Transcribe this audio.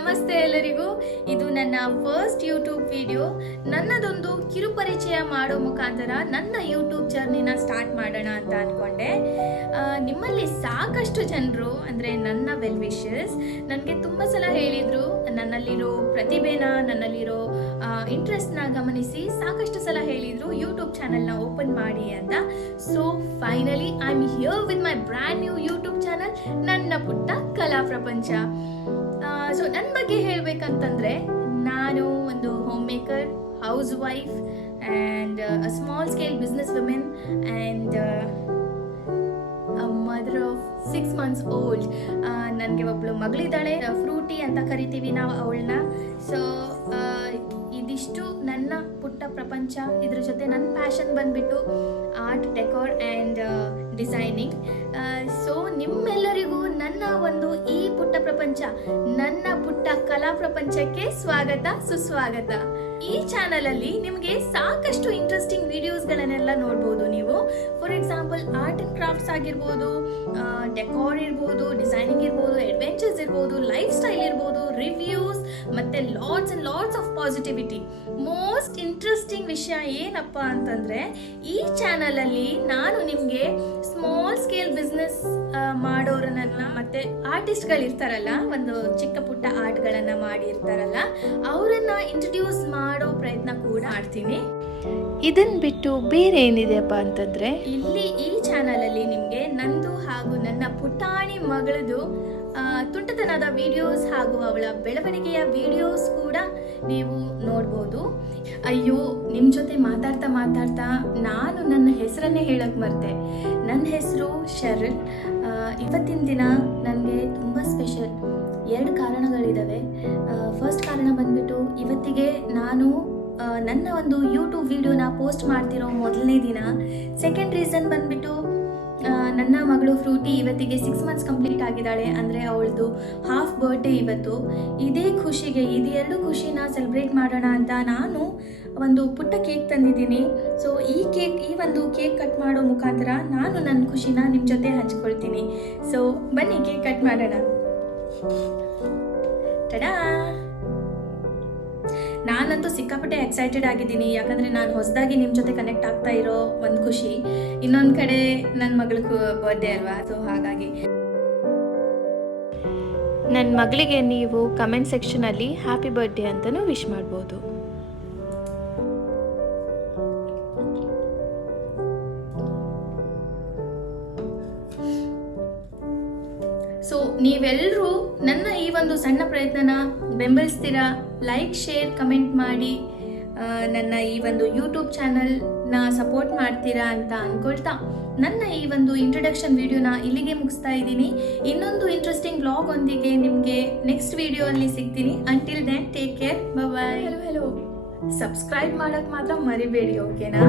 ನಮಸ್ತೆ ಎಲ್ಲರಿಗೂ. ಇದು ನನ್ನ ಫಸ್ಟ್ ಯೂಟ್ಯೂಬ್ ವಿಡಿಯೋ ನನ್ನದೊಂದು ಕಿರುಪರಿಚಯ ಮಾಡೋ ಮುಖಾಂತರ ನನ್ನ ಯೂಟ್ಯೂಬ್ ಜರ್ನಿನ ಸ್ಟಾರ್ಟ್ ಮಾಡೋಣ ಅಂತ ಅಂದ್ಕೊಂಡೆ ನಿಮ್ಮಲ್ಲಿ ಸಾಕಷ್ಟು ಜನರು, ಅಂದರೆ ನನ್ನ ವೆಲ್ ವಿಶಸ್ ನನಗೆ ತುಂಬ ಸಲ ಹೇಳಿದರು, ನನ್ನಲ್ಲಿರೋ ಪ್ರತಿಭೆನ, ನನ್ನಲ್ಲಿರೋ ಇಂಟ್ರೆಸ್ಟ್ನ ಗಮನಿಸಿ ಸಾಕಷ್ಟು ಸಲ ಹೇಳಿದರು ಯೂಟ್ಯೂಬ್ ಚಾನಲ್ನ ಓಪನ್ ಮಾಡಿ ಅಂತ. So finally I am here with my brand new YouTube channel ನನ್ನ ಪುಟ್ಟ ಕಲಾ ಪ್ರಪಂಚ. ಸೊ ನನ್ನ ಬಗ್ಗೆ ಹೇಳಬೇಕಂತಂದ್ರೆ, ನಾನು ಒಂದು home maker house wife and a small scale business women and mother of six months old ನನಗೆ ಒಬ್ಬಳು ಮಗಳಿದ್ದಾಳೆ. ಫ್ರೂಟಿ ಅಂತ ಕರಿತೀವಿ ನಾವು ಅವಳನ್ನ. ಸೊ ಇದಿಷ್ಟು ನನ್ನ ಪುಟ್ಟ ಪ್ರಪಂಚ. ಇದ್ರ ಜೊತೆ ನನ್ನ ಪ್ಯಾಷನ್ ಬಂದ್ಬಿಟ್ಟು art decor and designing so ನಿಮ್ಮೆಲ್ಲರಿಗೂ ನನ್ನ ಒಂದು ಈ ಪುಟ್ಟ ಪ್ರಪಂಚ, ನನ್ನ ಕಲಾ ಪ್ರಪಂಚಕ್ಕೆ ಸ್ವಾಗತ, ಸುಸ್ವಾಗತ. ಈ ಚಾನಲ್ ಅಲ್ಲಿ ನಿಮಗೆ ಸಾಕಷ್ಟು ಇಂಟ್ರೆಸ್ಟಿಂಗ್ ವಿಡಿಯೋಸ್ ಗಳನ್ನೆಲ್ಲ ನೋಡಬಹುದು ನೀವು. For example art and crafts ಆಗಿರ್ಬೋದು ಡೆಕೋರ್ ಇರ್ಬೋದು ಡಿಸೈನಿಂಗ್ ಇರ್ಬೋದು ಅಡ್ವೆಂಚರ್ಸ್ ಇರ್ಬೋದು ಲೈಫ್ ಸ್ಟೈಲ್ ಇರ್ಬೋದು ರಿವ್ಯೂಸ್ ಮತ್ತೆ lots and lots of positivity most interesting ವಿಷಯ ಏನಪ್ಪ ಅಂತಂದ್ರೆ, ಈ ಚಾನಲ್ ಅಲ್ಲಿ ನಾನು ನಿಮಗೆ ಸ್ಮಾಲ್ ಸ್ಕೇಲ್ ಬಿಸ್ನೆಸ್ ಮಾಡೋರನ್ನ ಮತ್ತೆ ಆರ್ಟಿಸ್ಟ್ಗಳಿರ್ತಾರಲ್ಲ ಒಂದು ಚಿಕ್ಕ ಪುಟ್ಟ ಆರ್ಟ್ಗಳನ್ನ ಮಾಡಿರ್ತಾರಲ್ಲ, ಅವರನ್ನ ಇಂಟ್ರಡ್ಯೂಸ್ ಮಾಡೋ ಪ್ರಯತ್ನ ಕೂಡ ಮಾಡ್ತೀನಿ. ಇದನ್ ಬಿಟ್ಟು ಬೇರೆ ಏನಿದೆಯಪ್ಪ ಅಂತಂದ್ರೆ? ಇಲ್ಲಿ ಈ ಚಾನಲ್ ಅಲ್ಲಿ ನಿಮಗೆ ನಂದು ಹಾಗೂ ನನ್ನ ಪುಟಾಣಿ ಮಗಳದು ತುಂಟತನದ ವಿಡಿಯೋಸ್ ಹಾಗೂ ಅವಳ ಬೆಳವಣಿಗೆಯ ವಿಡಿಯೋಸ್ ಕೂಡ ನೀವು ನೋಡ್ಬೋದು. ಅಯ್ಯೋ ನಿಮ್ಮ ಜೊತೆ ಮಾತಾಡ್ತಾ ಮಾತಾಡ್ತಾ ನಾನು ನನ್ನ ಹೆಸರನ್ನೇ ಹೇಳಕ್ ಮರ್ತೆ. ನನ್ನ ಹೆಸರು ಶರಣ್ ಇವತ್ತಿನ ದಿನ ನನಗೆ ತುಂಬ ಸ್ಪೆಷಲ್ ಎರಡು ಕಾರಣಗಳಿದ್ದಾವೆ ಫಸ್ಟ್ ಕಾರಣ ಬಂದ್ಬಿಟ್ಟು ಇವತ್ತಿಗೆ ನಾನು ನನ್ನ ಒಂದು ಯೂಟ್ಯೂಬ್ ವಿಡಿಯೋನ ಪೋಸ್ಟ್ ಮಾಡ್ತಿರೋ ಮೊದಲನೇ ದಿನ ಸೆಕೆಂಡ್ ರೀಸನ್ ಬಂದ್ಬಿಟ್ಟು ನನ್ನ ಮಗಳು ಫ್ರೂಟಿ ಇವತ್ತಿಗೆ ಸಿಕ್ಸ್ ಮಂತ್ಸ್ ಕಂಪ್ಲೀಟ್ ಆಗಿದ್ದಾಳೆ ಅಂದರೆ ಅವಳದು ಹಾಫ್ ಬರ್ಡೇ ಇವತ್ತು. ಇದೇ ಖುಷಿಗೆ ಇದೆರಡು ಖುಷಿನ ಸೆಲೆಬ್ರೇಟ್ ಮಾಡೋಣ ಅಂತ ನಾನು ಒಂದು ಪುಟ್ಟ ಕೇಕ್ ತಂದಿದ್ದೀನಿ. ಸೊ ಈ ಕೇಕ್ ಈ ಒಂದು ಕೇಕ್ ಕಟ್ ಮಾಡೋ ಮುಖಾಂತರ ನಾನು ನನ್ನ ಖುಷಿನ ನಿಮ್ಮ ಜೊತೆ ಹಂಚ್ಕೊಳ್ತೀನಿ. ಸೊ ಬನ್ನಿ ಕೇಕ್ ಕಟ್ ಮಾಡೋಣ. ಟಡಾ ನಾನಂತೂ ಸಿಕ್ಕಾಪಟ್ಟೆ ಎಕ್ಸೈಟೆಡ್ ಆಗಿದ್ದೀನಿ. ಯಾಕಂದರೆ ನಾನು ಹೊಸದಾಗಿ ನಿಮ್ಮ ಜೊತೆ ಕನೆಕ್ಟ್ ಆಗ್ತಾ ಇರೋ ಒಂದು ಖುಷಿ. ಇನ್ನೊಂದು ಕಡೆ ನನ್ನ ಮಗಳಿಗೂ ಬರ್ಡೇ ಅಲ್ವಾ? ಸೊ ಹಾಗಾಗಿ. ನನ್ನ ಮಗಳಿಗೆ ನೀವು ಕಮೆಂಟ್ ಸೆಕ್ಷನಲ್ಲಿ ಹ್ಯಾಪಿ ಬರ್ಡೇ ಅಂತಲೂ ವಿಶ್ ಮಾಡ್ಬೋದು. ಸೊ ನೀವೆಲ್ಲರೂ ನನ್ನ ಈ ಒಂದು ಸಣ್ಣ ಪ್ರಯತ್ನನ ಬೆಂಬಲಿಸ್ತೀರಾ? ಲೈಕ್ ಶೇರ್ ಕಮೆಂಟ್ ಮಾಡಿ. ನನ್ನ ಈ ಒಂದು ಯೂಟ್ಯೂಬ್ ಚಾನಲ್ನ ಸಪೋರ್ಟ್ ಮಾಡ್ತೀರಾ ಅಂತ ಅಂದ್ಕೊಳ್ತಾ ನನ್ನ ಈ ಒಂದು ಇಂಟ್ರೊಡಕ್ಷನ್ ವಿಡಿಯೋನ ಇಲ್ಲಿಗೆ ಮುಗಿಸ್ತಾ ಇದ್ದೀನಿ. ಇನ್ನೊಂದು ಇಂಟ್ರೆಸ್ಟಿಂಗ್ ಬ್ಲಾಗ್ ಒಂದಿಗೆ ನಿಮಗೆ ನೆಕ್ಸ್ಟ್ ವಿಡಿಯೋ ಅಲ್ಲಿ ಸಿಗ್ತೀನಿ. Until then take care bye hello hello subscribe ಮಾಡೋಕ್ಕೆ ಮಾತ್ರ ಮರಿಬೇಡಿ ಓಕೆನಾ